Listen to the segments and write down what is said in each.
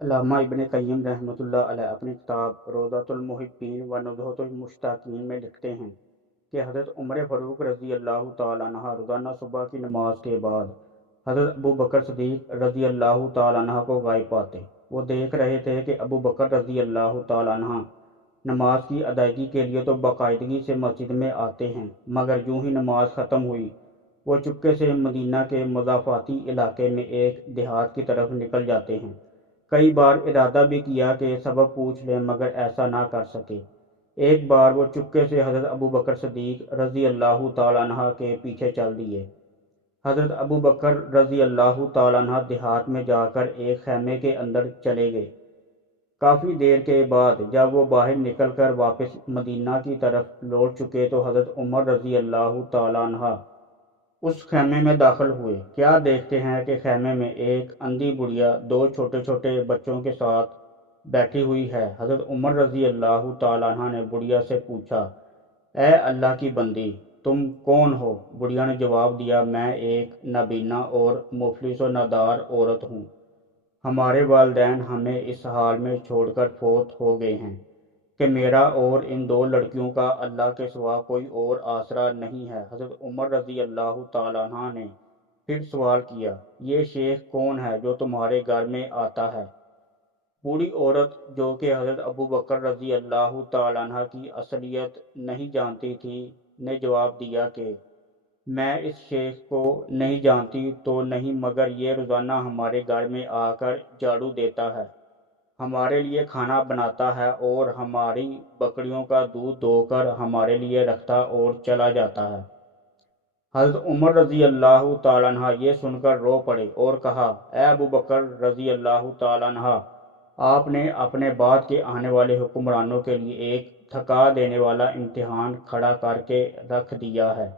علامہ ابن قیم رحمۃ اللہ علیہ اپنی کتاب روضۃ المحبین و نزہۃ المشتاقین میں لکھتے ہیں کہ حضرت عمر فاروق رضی اللہ تعالیٰ عنہ روزانہ صبح کی نماز کے بعد حضرت ابو بکر صدیق رضی اللہ تعالیٰ عنہ کو غائب پاتے۔ وہ دیکھ رہے تھے کہ ابو بکر رضی اللہ تعالیٰ عنہ نماز کی ادائیگی کے لیے تو باقاعدگی سے مسجد میں آتے ہیں، مگر یوں ہی نماز ختم ہوئی وہ چپکے سے مدینہ کے مضافاتی علاقے میں ایک دیہات کی طرف نکل جاتے ہیں۔ کئی بار ارادہ بھی کیا کہ سبب پوچھ لیں مگر ایسا نہ کر سکے۔ ایک بار وہ چپکے سے حضرت ابو بکر صدیق رضی اللہ تعالیٰ عنہ کے پیچھے چل دیے۔ حضرت ابو بکر رضی اللہ تعالیٰ عنہ دیہات میں جا کر ایک خیمے کے اندر چلے گئے۔ کافی دیر کے بعد جب وہ باہر نکل کر واپس مدینہ کی طرف لوٹ چکے تو حضرت عمر رضی اللہ تعالیٰ عنہ اس خیمے میں داخل ہوئے۔ کیا دیکھتے ہیں کہ خیمے میں ایک اندھی بڑھیا دو چھوٹے چھوٹے بچوں کے ساتھ بیٹھی ہوئی ہے۔ حضرت عمر رضی اللہ تعالیٰ عنہ نے بڑھیا سے پوچھا، اے اللہ کی بندی، تم کون ہو؟ بڑھیا نے جواب دیا، میں ایک نابینا اور مفلس و نادار عورت ہوں۔ ہمارے والدین ہمیں اس حال میں چھوڑ کر فوت ہو گئے ہیں کہ میرا اور ان دو لڑکیوں کا اللہ کے سوا کوئی اور آسرا نہیں ہے۔ حضرت عمر رضی اللہ تعالیٰ عنہ نے پھر سوال کیا، یہ شیخ کون ہے جو تمہارے گھر میں آتا ہے؟ بوڑھی عورت جو کہ حضرت ابو بکر رضی اللہ تعالیٰ عنہ کی اصلیت نہیں جانتی تھی نے جواب دیا کہ میں اس شیخ کو نہیں جانتی تو نہیں، مگر یہ روزانہ ہمارے گھر میں آ کر جھاڑو دیتا ہے، ہمارے لیے کھانا بناتا ہے اور ہماری بکریوں کا دودھ دھو کر ہمارے لیے رکھتا اور چلا جاتا ہے۔ حضرت عمر رضی اللہ تعالیٰ عنہ یہ سن کر رو پڑے اور کہا، اے ابو بکر رضی اللہ تعالیٰ عنہ، آپ نے اپنے بعد کے آنے والے حکمرانوں کے لیے ایک تھکا دینے والا امتحان کھڑا کر کے رکھ دیا ہے۔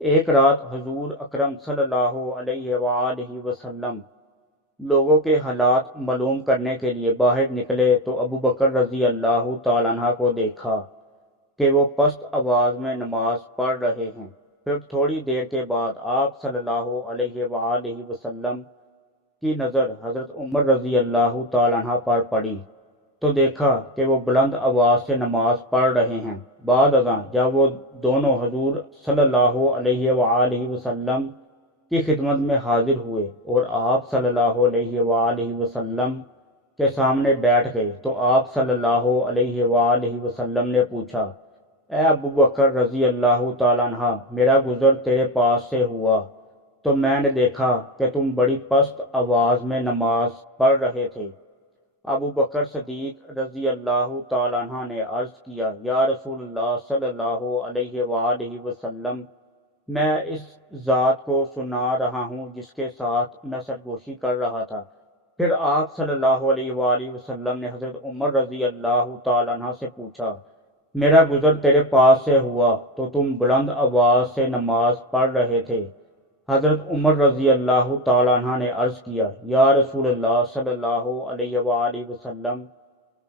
ایک رات حضور اکرم صلی اللہ علیہ وآلہ وسلم لوگوں کے حالات معلوم کرنے کے لیے باہر نکلے تو ابو بکر رضی اللہ تعالیٰ عنہ کو دیکھا کہ وہ پست آواز میں نماز پڑھ رہے ہیں۔ پھر تھوڑی دیر کے بعد آپ صلی اللہ علیہ وآلہ وسلم کی نظر حضرت عمر رضی اللہ تعالیٰ عنہ پر پڑی تو دیکھا کہ وہ بلند آواز سے نماز پڑھ رہے ہیں۔ بعد ازاں جب وہ دونوں حضور صلی اللہ علیہ وآلہ وسلم کی خدمت میں حاضر ہوئے اور آپ صلی اللہ علیہ وآلہ وسلم کے سامنے بیٹھ گئے تو آپ صلی اللہ علیہ وآلہ وسلم نے پوچھا، اے ابو بکر رضی اللہ تعالیٰ عنہ، میرا گزر تیرے پاس سے ہوا تو میں نے دیکھا کہ تم بڑی پست آواز میں نماز پڑھ رہے تھے۔ ابو بکر صدیق رضی اللہ تعالیٰ عنہ نے عرض کیا، یا رسول اللہ صلی اللہ علیہ وآلہ وسلم، میں اس ذات کو سنا رہا ہوں جس کے ساتھ میں سرگوشی کر رہا تھا۔ پھر آپ صلی اللہ علیہ وآلہ وسلم نے حضرت عمر رضی اللہ تعالیٰ عنہ سے پوچھا، میرا گزر تیرے پاس سے ہوا تو تم بلند آواز سے نماز پڑھ رہے تھے؟ حضرت عمر رضی اللہ تعالیٰ عنہ نے عرض کیا، یا رسول اللہ صلی اللہ علیہ وآلہ وسلم،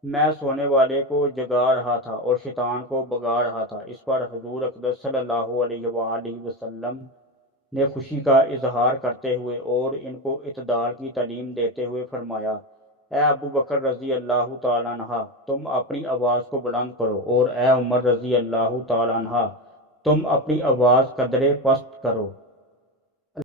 میں سونے والے کو جگا رہا تھا اور شیطان کو بھگا رہا تھا۔ اس پر حضور اقدس صلی اللہ علیہ وآلہ وسلم نے خوشی کا اظہار کرتے ہوئے اور ان کو اعتدال کی تعلیم دیتے ہوئے فرمایا، اے ابو بکر رضی اللہ تعالیٰ عنہ، تم اپنی آواز کو بلند کرو، اور اے عمر رضی اللہ تعالیٰ عنہ، تم اپنی آواز قدرے پست کرو۔